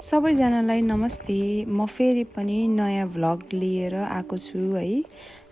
सबैजनालाई नमस्ते। म फेरि पनि नयाँ भ्लग लिएर आएको छु है।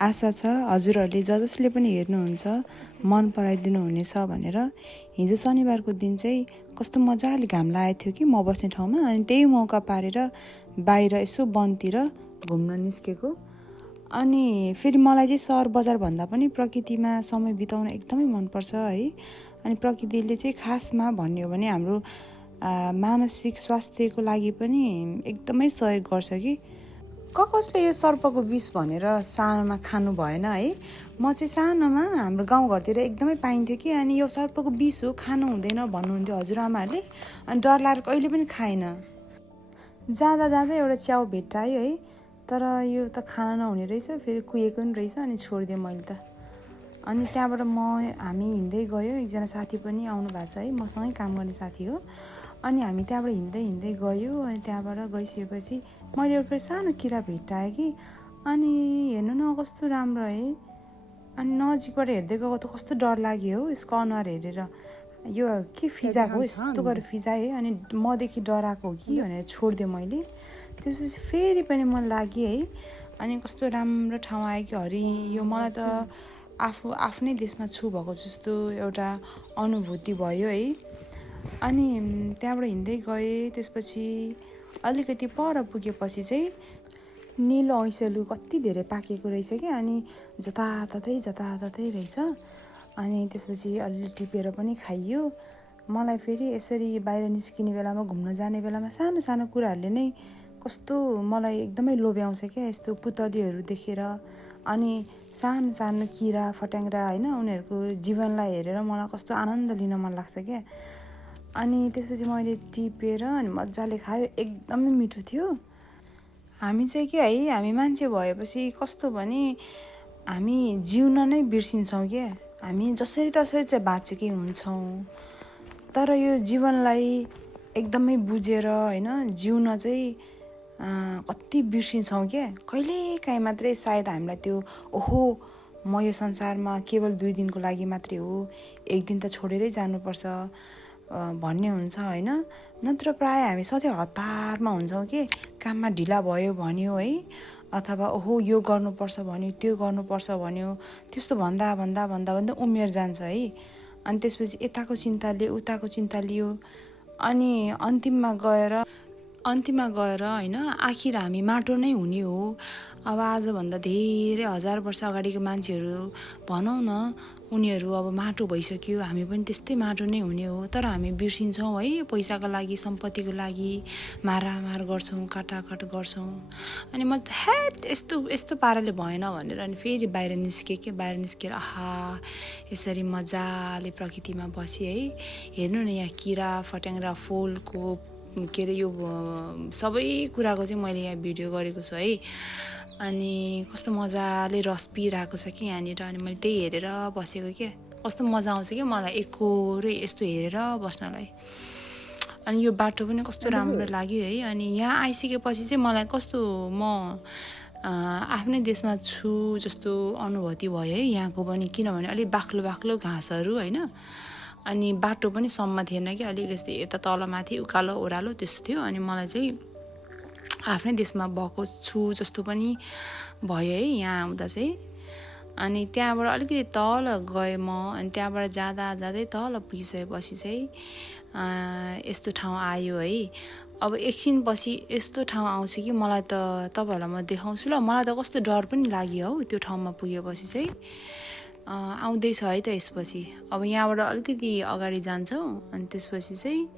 आशा छ हजुरहरूले जसले पनि हेर्नुहुन्छ मन पराइदिनु हुनेछ भनेर। हिजो शनिबारको दिन चाहिँ कस्तो मजाले घाम लागेको थियो कि म बस्ने ठाउँमा, अनि त्यही मौका पारेर बाहिर यसो वनतिर घुम्न निस्केको। अनि फेरि मलाई चाहिँ सहर बजार भन्दा पनि प्रकृतिमा समय बिताउन एकदमै मनपर्छ है। अनि प्रकृतिले चाहिँ खासमा भन्ने हो भने हाम्रो मानसिक स्वास्थ्यको लागि पनि एकदमै सहयोग गर्छ कि। कसले यो सर्पको विष भनेर सानोमा खानु भएन है। म चाहिँ सानोमा हाम्रो गाउँघरतिर एकदमै पाइन्थ्यो कि, अनि यो सर्पको विष हो खानु हुँदैन भन्नुहुन्थ्यो हजुरआमाहरूले, अनि डर लागेर कहिले पनि खाएन। जाँदा जाँदै एउटा च्याउ भेट्टायो है, तर यो त खान नहुने रहेछ, फेरि कुहेको पनि रहेछ, अनि छोडिदिएँ मैले त। अनि त्यहाँबाट हामी हिँड्दै गयो, एकजना साथी पनि आउनु भएको छ है, मसँगै काम गर्ने साथी हो। अनि हामी त्यहाँबाट हिँड्दै गयो, अनि त्यहाँबाट गइसकेपछि मैले एउटा सानो किरा भेट्टाएँ कि। अनि हेर्नु न कस्तो राम्रो है। अनि नजिकबाट हेर्दै गएको त कस्तो डर लाग्यो हो यसको अनुहार हेरेर। यो के फिजाएको हो, यस्तो गरेर फिजाएँ। अनि मदेखि डराएको हो कि भनेर छोडिदिएँ मैले। त्यसपछि फेरि पनि मन लाग्यो है। अनि कस्तो राम्रो ठाउँ आयो कि हरियो। मलाई त आफ्नै देशमा छु भएको जस्तो एउटा अनुभूति भयो है। अनि त्यहाँबाट हिँड्दै गएँ। त्यसपछि अलिकति पर पुगेपछि चाहिँ निलो ऐँसेलु कति धेरै पाकेको रहेछ क्या। अनि जताततै रहेछ। अनि त्यसपछि अलि टिपेर पनि खाइयो। मलाई फेरि यसरी बाहिर निस्किने बेलामा, घुम्न जाने बेलामा सानो सानो कुराहरूले नै कस्तो मलाई एकदमै लोभ्याउँछ क्या, यस्तो पुतलीहरू देखेर। अनि सानो सानो किरा फट्याङ्ग्रा होइन, उनीहरूको जीवनलाई हेरेर मलाई कस्तो आनन्द लिन मन लाग्छ क्या। अनि त्यसपछि मैले टिपेर अनि मजाले खायो, एकदमै मिठो थियो। हामी चाहिँ के है, हामी मान्छे भएपछि कस्तो भने हामी जिउन नै बिर्सिन्छौँ क्या। हामी जसरी तसरी चाहिँ बाँचेकै हुन्छौँ, तर यो जीवनलाई एकदमै बुझेर होइन जिउन चाहिँ कति बिर्सिन्छौँ क्या। कहिलेकाहीँ मात्रै सायद हामीलाई त्यो ओहो म यो संसारमा केवल 2 दिनको लागि मात्रै हो, एक दिन त छोडेरै जानुपर्छ भन्ने हुन्छ होइन। नत्र प्रायः हामी सधैँ हतारमा हुन्छौँ कि, काममा ढिला भयो भन्यो है, अथवा ओहो यो गर्नुपर्छ भन्यो, त्यो गर्नुपर्छ भन्यो, त्यस्तो भन्दा उमेर जान्छ है। अनि त्यसपछि यताको चिन्ता लियो, उताको चिन्ता लियो, अनि अन्तिममा गएर होइन आखिर हामी माटो नै हुने हो। अब आजभन्दा धेरै 1000 वर्ष अगाडिको मान्छेहरू भनौँ न, उनीहरू अब माटो भइसक्यो, हामी पनि त्यस्तै माटो नै हुने हो। तर हामी बिर्सिन्छौँ है, पैसाको लागि, सम्पत्तिको लागि मारामार गर्छौँ, काटाकाट गर्छौँ। अनि मैले त यस्तो पाराले भएन भनेर अनि फेरि बाहिर निस्केँ कि। बाहिर निस्केर आहा यसरी मजाले प्रकृतिमा बसेँ है। हेर्नु न यहाँ किरा फट्याङ्ग्रा, फुलको के अरे यो सबै कुराको चाहिँ मैले यहाँ भिडियो गरेको छु है। अनि कस्तो मजाले रस पिइरहेको छ कि यहाँनिर। अनि मैले त्यही हेरेर बसेको क्या। कस्तो मजा आउँछ कि मलाई एकोहोरै यस्तो हेरेर बस्नलाई। अनि यो बाटो पनि कस्तो राम्रो लाग्यो है। अनि यहाँ आइसकेपछि चाहिँ मलाई कस्तो म आफ्नै देशमा छु जस्तो अनुभूति भयो है यहाँको पनि। किनभने अलिक बाक्लो घाँसहरू होइन, अनि बाटो पनि सम्म थिएन कि, अलिक यस्तै यता तलमाथि उकालो ओह्रालो त्यस्तो थियो। अनि मलाई चाहिँ आफ्नै देशमा भएको छु जस्तो पनि भयो है यहाँ आउँदा चाहिँ। अनि त्यहाँबाट अलिकति तल गएँ म। अनि त्यहाँबाट जाँदै तल पुगिसकेपछि चाहिँ यस्तो ठाउँ आयो है। अब एकछिनपछि यस्तो ठाउँ आउँछ कि मलाई त तपाईँहरूलाई म देखाउँछु ल। मलाई त कस्तो डर पनि लाग्यो हौ त्यो ठाउँमा पुगेपछि चाहिँ। आउँदैछ है त यसपछि। अब यहाँबाट अलिकति अगाडि जान्छौँ, अनि त्यसपछि चाहिँ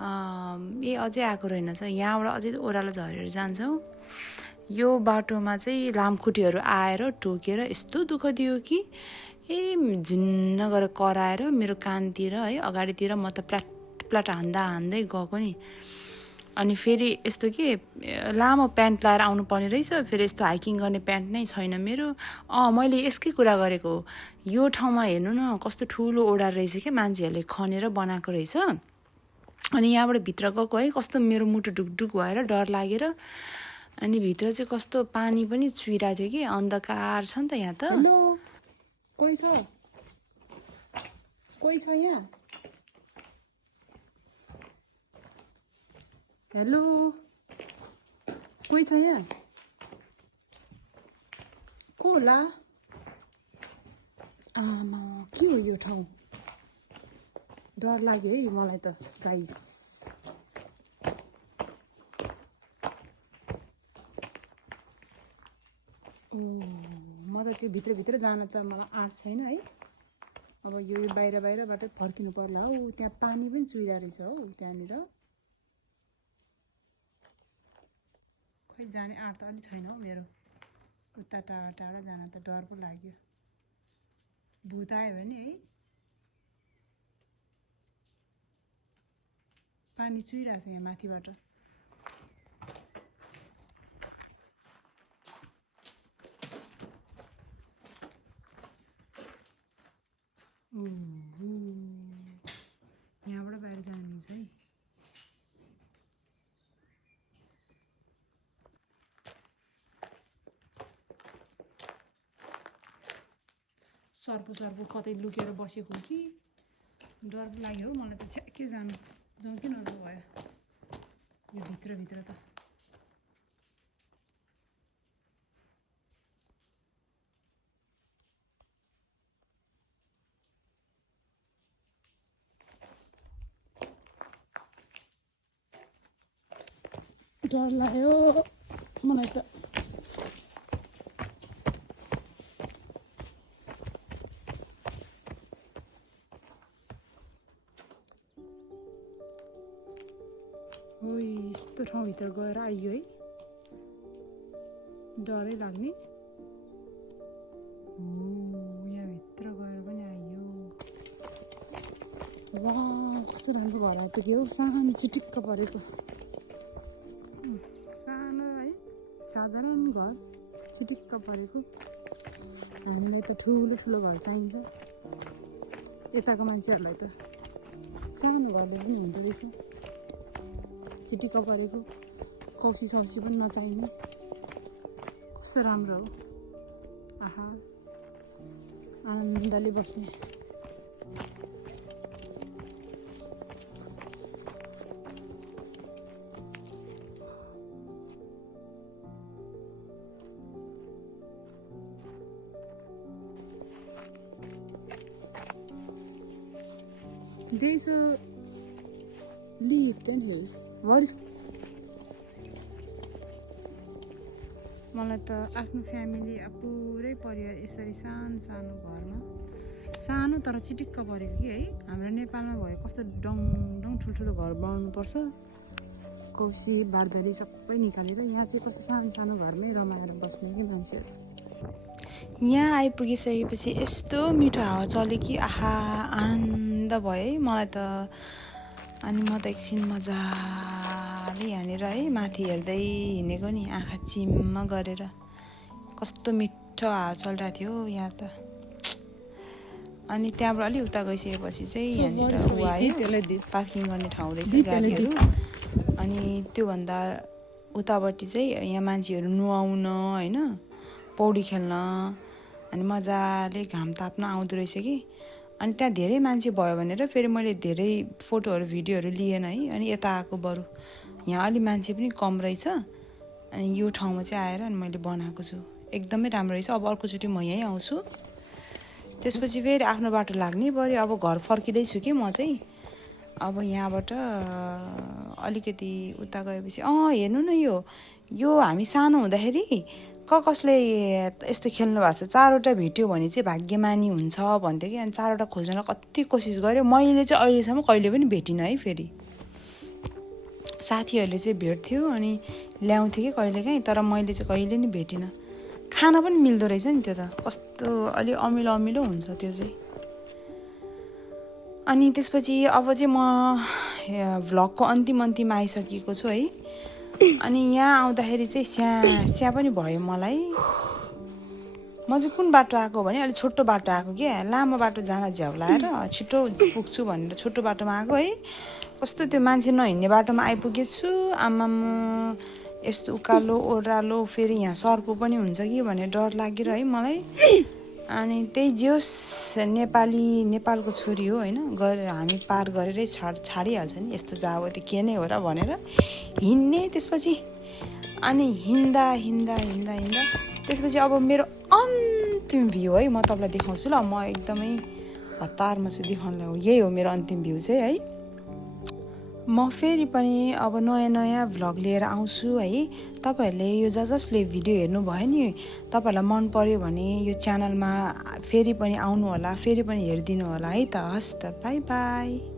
अझै आएको रहेनछ। यहाँबाट अझै ओह्रालो झरेर जान्छौँ। यो बाटोमा चाहिँ लामखुट्टेहरू आएर टोकेर यस्तो दुःख दियो कि झिन्न गरेर कराएर मेरो कानतिर है, अगाडितिर म त प्लाट हान्दै गएको नि। अनि फेरि यस्तो कि लामो प्यान्ट लाएर आउनु पर्ने रहेछ, फेरि यस्तो हाइकिङ गर्ने प्यान्ट नै छैन मेरो। मैले यसकै कुरा गरेको हो। यो ठाउँमा हेर्नु न कस्तो ठुलो ओडार रहेछ क्या, मान्छेहरूले खनेर बनाएको रहेछ। अनि यहाँबाट भित्र गएको है, कस्तो मेरो मुटु ढुकढुक भएर डर लागेर। अनि भित्र चाहिँ कस्तो पानी पनि चुइरहेको थियो कि, अन्धकार छ नि त यहाँ त। हेलो कोही छ यहाँ? हेलो कोही छ यहाँ को होला आमा के हो यो ठाउँ डर लाग्यो है मलाई त गाइस ओ म त त्यो भित्र जान त मलाई आँट छैन है अब यो बाहिरबाट फर्किनु पर्ला हौ त्यहाँ पानी पनि चुइरा रहेछ हौ त्यहाँनिर खै जाने आँट त अलि छैन हौ मेरो उता टाढा जान त डर पो लाग्यो भूत आयो भने है पानी चुइरहेछ यहाँ माथिबाट यहाँबाट बाहिर जानु मिल्छ है सर्पो कतै लुकेर बसेको कि डर लाग्यो हौ मलाई त छ्याक्कै जानु जाउँ कि नजाउँ भयो यो भित्र त डर लाग्यो मलाई त ओइ यस्तो ठाउँभित्र गएर आइयो है डरै लाग्ने यहाँभित्र गएर पनि आइयो वा कस्तो राम्रो घर आइपुग्यो हौ सानो चिटिक्क परेको सानो है साधारण घर चिटिक्क परेको हामीलाई त ठुलो घर चाहिन्छ यताको मान्छेहरूलाई त सानो घरले पनि हुँदो रहेछ चिटिक्क परेको कौसी सौसी पनि नचाहिने कस्तो राम्रो हो आहा आनन्दले बस्ने There's a leaf anyways. What is मलाई त आफ्नो फ्यामिली पुरै परिवार यसरी सानो घरमा सानो तर चिटिक्क परेको कि है हाम्रो नेपालमा भयो कस्तो डङ ठुल्ठुलो घर बनाउनुपर्छ कौसी बारदारी सबै निकालेर यहाँ चाहिँ कस्तो सानो घरमै रमाएर बस्ने कि मान्छेहरू यहाँ आइपुगिसकेपछि यस्तो मिठो हावा चल्यो कि आहा आनन्द भयो है मलाई त अनि म त एकछिन मजाले यहाँनिर है माथि हेर्दै हिँडेको नि आँखा चिम्म गरेर कस्तो मिठो हावा चलिरहेको थियो यहाँ त अनि त्यहाँबाट अलि उता गइसकेपछि चाहिँ यहाँनिर ऊ आयो पार्किङ गर्ने ठाउँ रहेछ गाडीहरू अनि त्योभन्दा उतापट्टि चाहिँ यहाँ मान्छेहरू नुहाउन होइन पौडी खेल्न अनि मजाले घाम ताप्न आउँदो रहेछ कि अनि त्यहाँ धेरै मान्छे भयो भनेर फेरि मैले धेरै फोटोहरू भिडियोहरू लिएन है अनि यता आएको बरु यहाँ अलि मान्छे पनि कम रहेछ अनि यो ठाउँमा चाहिँ आएर अनि मैले बनाएको छु एकदमै राम्रो रहेछ अब अर्कोचोटि म यहीँ आउँछु त्यसपछि फेरि आफ्नो बाटो लाग्ने पऱ्यो अब घर फर्किँदैछु कि म चाहिँ अब यहाँबाट अलिकति उता गएपछि हेर्नु न यो हामी सानो हुँदाखेरि कसले यस्तो खेल्नु भएको छ 4वटा भेट्यो भने चाहिँ भाग्यमानी हुन्छ भन्थ्यो कि अनि 4वटा खोज्नलाई कति कोसिस गर्यो मैले चाहिँ अहिलेसम्म कहिले पनि भेटिनँ है फेरि साथीहरूले चाहिँ भेट्थ्यो अनि ल्याउँथ्यो कि कहिलेकाहीँ तर मैले चाहिँ कहिले नि भेटिनँ खान पनि मिल्दो रहेछ नि त्यो त कस्तो अलि अमिलो हुन्छ त्यो चाहिँ अनि त्यसपछि अब चाहिँ म भ्लगको अन्तिम आइसकेको छु है अनि यहाँ आउँदाखेरि चाहिँ स्या पनि भयो मलाई म चाहिँ कुन बाटो आएको भने अलिक छोटो बाटो आएको क्या लामो बाटो जान झ्याउलाएर छिटो पुग्छु भनेर छोटो बाटोमा आएको है कस्तो त्यो मान्छे नहिँड्ने बाटोमा आइपुगेछु आमामा यस्तो उकालो ओह्रालो फेरि यहाँ सर्पो पनि हुन्छ कि भन्ने डर लागेर है मलाई अनि त्यही जोस नेपालको छोरी हो होइन, हामी पार गरेरै छाडिहाल्छ नि, यस्तो चाहिँ अब त्यो के नै हो र भनेर हिँड्ने। त्यसपछि अनि हिँड्दा त्यसपछि अब मेरो अन्तिम भ्यू है म तपाईँलाई देखाउँछु ल। म एकदमै हतारमा छु देखाउनलाई। यही हो मेरो अन्तिम भ्यू चाहिँ है। म फेरि पनि अब नयाँ भ्लग लिएर आउँछु है। तपाईँहरूले यो जसले भिडियो हेर्नुभयो नि, तपाईँहरूलाई मन पर्यो भने यो च्यानलमा फेरि पनि आउनु होला, फेरि पनि हेरिदिनु होला है त। हस् त, बाई बाई।